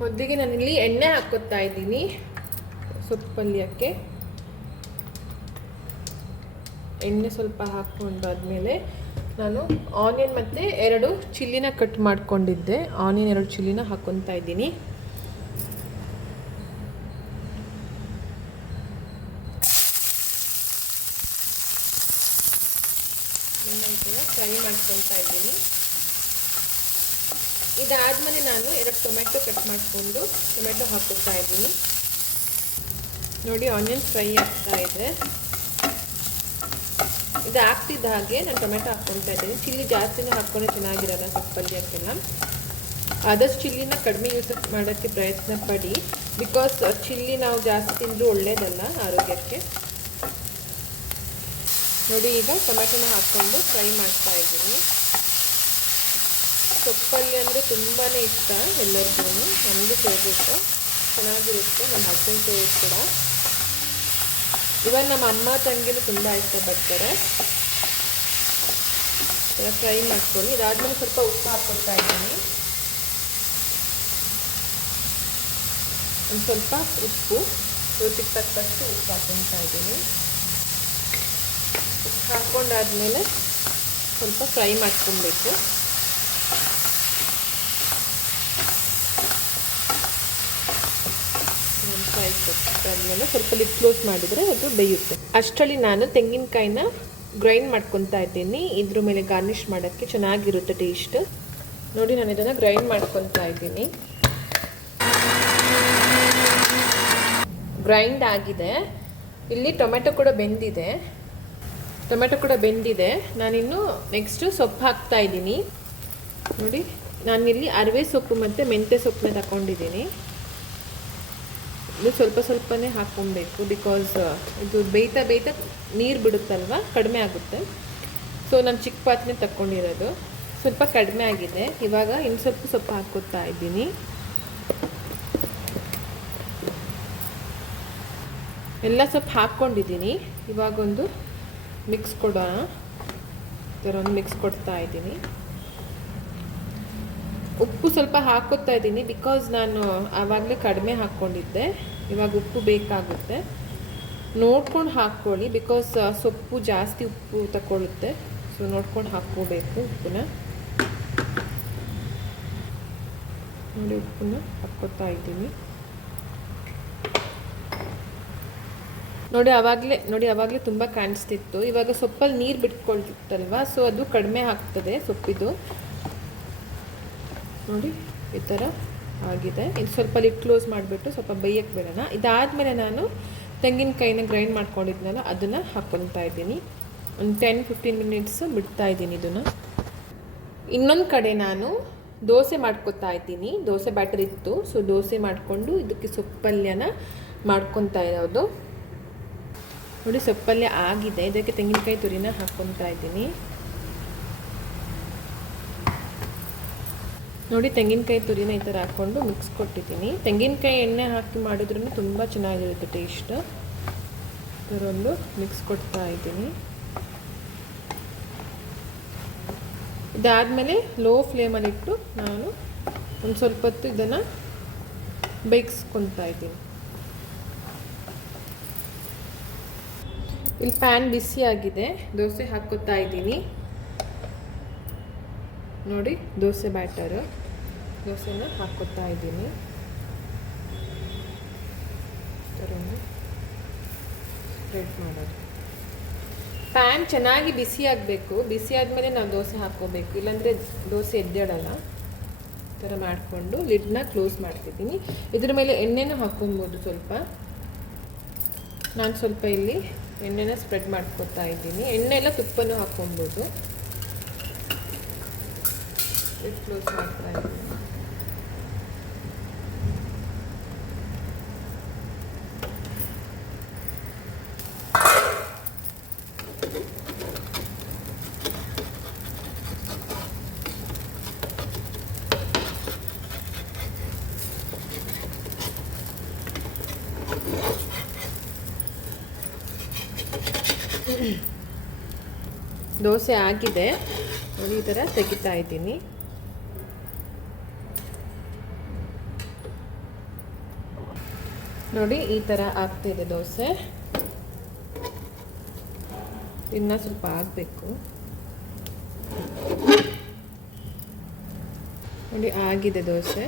ಮೊದಲಿಗೆ ನಾನಿಲ್ಲಿ ಎಣ್ಣೆ ಹಾಕ್ಕೊತಾ ಇದ್ದೀನಿ ಸೊಪ್ಪು ಪಲ್ಯಕ್ಕೆ. ಎಣ್ಣೆ ಸ್ವಲ್ಪ ಹಾಕ್ಕೊಂಡಾದ್ಮೇಲೆ ನಾನು ಆನಿಯನ್ ಮತ್ತು 2 ಚಿಲ್ಲಿನ ಕಟ್ ಮಾಡ್ಕೊಂಡಿದ್ದೆ. ಆನಿಯನ್ 2 ಚಿಲ್ಲಿನ ಹಾಕ್ಕೊತಾ ಇದ್ದೀನಿ. ಫ್ರೈ ಮಾಡ್ಕೊತಾ ಇದ್ದೀನಿ. ಇದಾದಮೇಲೆ ನಾನು 2 ಟೊಮೆಟೊ ಕಟ್ ಮಾಡಿಕೊಂಡು ಟೊಮೆಟೊ ಹಾಕ್ಕೊತಾ ಇದ್ದೀನಿ. ನೋಡಿ ಆನಿಯನ್ ಫ್ರೈ ಆಗ್ತಾ ಇದೆ. ಇದು ಆಗ್ತಿದ್ದ ಹಾಗೆ ನಾನು ಟೊಮೆಟೊ ಹಾಕ್ಕೊತಾ ಇದ್ದೀನಿ. ಚಿಲ್ಲಿ ಜಾಸ್ತಿನೇ ಹಾಕ್ಕೊಂಡ್ರೆ ಚೆನ್ನಾಗಿರಲ್ಲ ಸೊಪ್ಪು ಪಲ್ಯಕ್ಕೆಲ್ಲ. ಆದಷ್ಟು ಚಿಲ್ಲಿನ ಕಡಿಮೆ ಯೂಸ್ ಮಾಡೋಕ್ಕೆ ಪ್ರಯತ್ನ ಪಡಿ. ಬಿಕಾಸ್ ಚಿಲ್ಲಿ ನಾವು ಜಾಸ್ತಿ ತಿಂದರೂ ಒಳ್ಳೆಯದಲ್ಲ ಆರೋಗ್ಯಕ್ಕೆ. ನೋಡಿ ಈಗ ಟೊಮೆಟೊನ ಹಾಕ್ಕೊಂಡು ಫ್ರೈ ಮಾಡ್ತಾ ಇದ್ದೀನಿ. ಸೊಪ್ಪಲ್ಲಿ ಅಂದರೆ ತುಂಬಾ ಇಷ್ಟ ಎಲ್ಲರಿಗೂ. ನಮಗೂ ಫೇವ್ರೇಟು, ಚೆನ್ನಾಗಿರುತ್ತೆ. ನಮ್ಮ ಹಸ್ಬೆಂಡ್ ಫೇವ್ರೇಟ್ ಕೂಡ. ಇವಾಗ ನಮ್ಮ ಅಮ್ಮ ತಂಗಿನೂ ತುಂಬ ಇಷ್ಟಪಡ್ತಾರೆ. ಫ್ರೈ ಮಾಡ್ಕೊಳ್ಳಿ. ಇದಾದ್ಮೇಲೆ ಸ್ವಲ್ಪ ಉಪ್ಪು ಹಾಕ್ಕೊಳ್ತಾ ಇದ್ದೀನಿ. ಒಂದು ಸ್ವಲ್ಪ ಉಪ್ಪು, ರುಚಿಗೆ ತಕ್ಕಷ್ಟು ಉಪ್ಪು ಹಾಕ್ಕೊಳ್ತಾ ಇದ್ದೀನಿ. ಉಪ್ಪು ಹಾಕ್ಕೊಂಡಾದ್ಮೇಲೆ ಸ್ವಲ್ಪ ಫ್ರೈ ಮಾಡ್ಕೊಬೇಕು. ಫ್ರೈ ಆದಮೇಲೆ ಸ್ವಲ್ಪ ಲಿಡ್ ಕ್ಲೋಸ್ ಮಾಡಿದರೆ ಅದು ಬೇಯುತ್ತೆ. ಅಷ್ಟರಲ್ಲಿ ನಾನು ತೆಂಗಿನಕಾಯಿನ ಗ್ರೈಂಡ್ ಮಾಡ್ಕೊತಾ ಇದ್ದೀನಿ. ಇದ್ರ ಮೇಲೆ ಗಾರ್ನಿಷ್ ಮಾಡೋಕ್ಕೆ ಚೆನ್ನಾಗಿರುತ್ತೆ ಟೇಸ್ಟ್. ನೋಡಿ ನಾನು ಇದನ್ನು ಗ್ರೈಂಡ್ ಮಾಡ್ಕೊತಾ ಇದ್ದೀನಿ. ಗ್ರೈಂಡ್ ಆಗಿದೆ. ಇಲ್ಲಿ ಟೊಮೆಟೊ ಕೂಡ ಬೆಂದಿದೆ. ನಾನಿನ್ನು ನೆಕ್ಸ್ಟು ಸೊಪ್ಪು ಹಾಕ್ತಾ ಇದ್ದೀನಿ. ನೋಡಿ ನಾನಿಲ್ಲಿ ಅರಿವೆ ಸೊಪ್ಪು ಮತ್ತು ಮೆಂತ್ಯ ಸೊಪ್ಪನ್ನ ತಗೊಂಡಿದ್ದೀನಿ. ಇದು ಸ್ವಲ್ಪನೇ ಹಾಕ್ಕೊಬೇಕು. ಬಿಕಾಸ್ ಇದು ಬೇಯ್ತಾ ನೀರು ಬಿಡುತ್ತಲ್ವ, ಕಡಿಮೆ ಆಗುತ್ತೆ. ಸೊ ನಾನು ಚಿಕ್ಕ ಪಾತ್ರೆ ತಗೊಂಡಿರೋದು ಸ್ವಲ್ಪ ಕಡಿಮೆ ಆಗಿದೆ. ಇವಾಗ ಇನ್ನು ಸ್ವಲ್ಪ ಸೊಪ್ಪು ಹಾಕ್ಕೊತಾ ಇದ್ದೀನಿ. ಎಲ್ಲ ಸೊಪ್ಪು ಹಾಕ್ಕೊಂಡಿದ್ದೀನಿ. ಇವಾಗೊಂದು ಮಿಕ್ಸ್ ಕೊಡೋಣ. ಥರ ಒಂದು ಮಿಕ್ಸ್ ಕೊಡ್ತಾ ಇದ್ದೀನಿ. ಉಪ್ಪು ಸ್ವಲ್ಪ ಹಾಕ್ಕೊತಾ ಇದ್ದೀನಿ. ಬಿಕಾಸ್ ನಾನು ಆವಾಗಲೇ ಕಡಿಮೆ ಹಾಕ್ಕೊಂಡಿದ್ದೆ. ಇವಾಗ ಉಪ್ಪು ಬೇಕಾಗುತ್ತೆ, ನೋಡ್ಕೊಂಡು ಹಾಕ್ಕೊಳ್ಳಿ. ಬಿಕಾಸ್ ಸೊಪ್ಪು ಜಾಸ್ತಿ ಉಪ್ಪು ತಗೊಳ್ಳುತ್ತೆ. ಸೊ ನೋಡ್ಕೊಂಡು ಹಾಕ್ಕೋಬೇಕು ಉಪ್ಪನ್ನ. ನೋಡಿ ಉಪ್ಪನ್ನ ಹಾಕ್ಕೊತಾ ಇದ್ದೀನಿ. ನೋಡಿ ಆವಾಗಲೇ ತುಂಬ ಕಾಣಿಸ್ತಿತ್ತು. ಇವಾಗ ಸೊಪ್ಪಲ್ಲಿ ನೀರು ಬಿಟ್ಕೊಳ್ತಿತ್ತಲ್ವ, ಸೊ ಅದು ಕಡಿಮೆ ಆಗ್ತದೆ ಸೊಪ್ಪಿದು. ನೋಡಿ ಈ ಥರ ಆಗಿದೆ. ಇದು ಸ್ವಲ್ಪ ಲಿಡ್ ಕ್ಲೋಸ್ ಮಾಡಿಬಿಟ್ಟು ಸ್ವಲ್ಪ ಬೇಯಕ್ಕೆ ಬಿಡೋಣ. ಇದಾದಮೇಲೆ ನಾನು ತೆಂಗಿನಕಾಯಿನ ಗ್ರೈಂಡ್ ಮಾಡ್ಕೊಂಡಿದ್ನಲ್ಲ ಅದನ್ನು ಹಾಕ್ಕೊತಾ ಇದ್ದೀನಿ. ಒಂದು 10-15 ಮಿನಿಟ್ಸ್ ಬಿಡ್ತಾ ಇದ್ದೀನಿ ಇದನ್ನು. ಇನ್ನೊಂದು ಕಡೆ ನಾನು ದೋಸೆ ಮಾಡ್ಕೊತಾ ಇದ್ದೀನಿ. ದೋಸೆ ಬ್ಯಾಟರ್ ಇತ್ತು, ಸೊ ದೋಸೆ ಮಾಡಿಕೊಂಡು ಇದಕ್ಕೆ ಸೊಪ್ಪು ಪಲ್ಯನ ಮಾಡ್ಕೊತಾ ಇರೋದು. ನೋಡಿ ಸೊಪ್ಪು ಪಲ್ಯ ಆಗಿದೆ. ಇದಕ್ಕೆ ತೆಂಗಿನಕಾಯಿ ತುರಿನ ಹಾಕ್ಕೊತಾ ಇದ್ದೀನಿ. ನೋಡಿ ತೆಂಗಿನಕಾಯಿ ತುರಿನ ಈ ಥರ ಹಾಕ್ಕೊಂಡು ಮಿಕ್ಸ್ ಕೊಟ್ಟಿದ್ದೀನಿ. ತೆಂಗಿನಕಾಯಿ ಎಣ್ಣೆ ಹಾಕಿ ಮಾಡಿದ್ರೂ ತುಂಬ ಚೆನ್ನಾಗಿರುತ್ತೆ ಟೇಸ್ಟ್. ಇದರೊಂದು ಮಿಕ್ಸ್ ಕೊಡ್ತಾ ಇದ್ದೀನಿ. ಇದಾದಮೇಲೆ ಲೋ ಫ್ಲೇಮಲ್ಲಿಟ್ಟು ನಾನು ಒಂದು ಸ್ವಲ್ಪ ಹೊತ್ತು ಇದನ್ನು ಬೇಯಿಸ್ಕೊತಾ ಇದ್ದೀನಿ. ಇಲ್ಲಿ ಪ್ಯಾನ್ ಬಿಸಿಯಾಗಿದೆ. ದೋಸೆ ಹಾಕ್ಕೊತಾ ಇದ್ದೀನಿ. ನೋಡಿ ದೋಸೆ ಬ್ಯಾಟರು, ದೋಸೆನ ಹಾಕ್ಕೊತಾ ಇದ್ದೀನಿ. ಸ್ಪ್ರೆಡ್ ಮಾಡೋದು. ಪ್ಯಾನ್ ಚೆನ್ನಾಗಿ ಬಿಸಿ ಆಗಬೇಕು. ಬಿಸಿ ಆದಮೇಲೆ ನಾವು ದೋಸೆ ಹಾಕ್ಕೋಬೇಕು, ಇಲ್ಲಾಂದರೆ ದೋಸೆ ಎದ್ದೇಳಲ್ಲ. ಈ ಥರ ಮಾಡಿಕೊಂಡು ಲಿಡ್ನ ಕ್ಲೋಸ್ ಮಾಡ್ತಿದ್ದೀನಿ. ಇದ್ರ ಮೇಲೆ ಎಣ್ಣೆನೂ ಹಾಕ್ಕೊಬೋದು ಸ್ವಲ್ಪ. ನಾನು ಸ್ವಲ್ಪ ಇಲ್ಲಿ ಎಣ್ಣೆನ ಸ್ಪ್ರೆಡ್ ಮಾಡ್ಕೊತಾ ಇದ್ದೀನಿ. ಎಣ್ಣೆ ಎಲ್ಲ ತುಪ್ಪನೂ ಹಾಕ್ಕೊಬೋದು. ಲಿಡ್ ಕ್ಲೋಸ್ ಮಾಡ್ತಾ ಇದ್ದೀನಿ. ದೋಸೆ ಆಗಿದೆ ನೋಡಿ, ಈ ಥರ ತೆಗಿತಾ ಇದ್ದೀನಿ. ನೋಡಿ ಈ ಥರ ಆಗ್ತಿದೆ ದೋಸೆ. ಇನ್ನೂ ಸ್ವಲ್ಪ ಆಗಬೇಕು. ನೋಡಿ ಆಗಿದೆ ದೋಸೆ.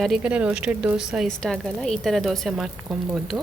ಯಾರಿಗಾರ ರೋಸ್ಟೆಡ್ ದೋಸೆ ಇಷ್ಟ ಆಗಲ್ಲ, ಈ ಥರ ದೋಸೆ ಮಾಡ್ಕೊಬೋದು.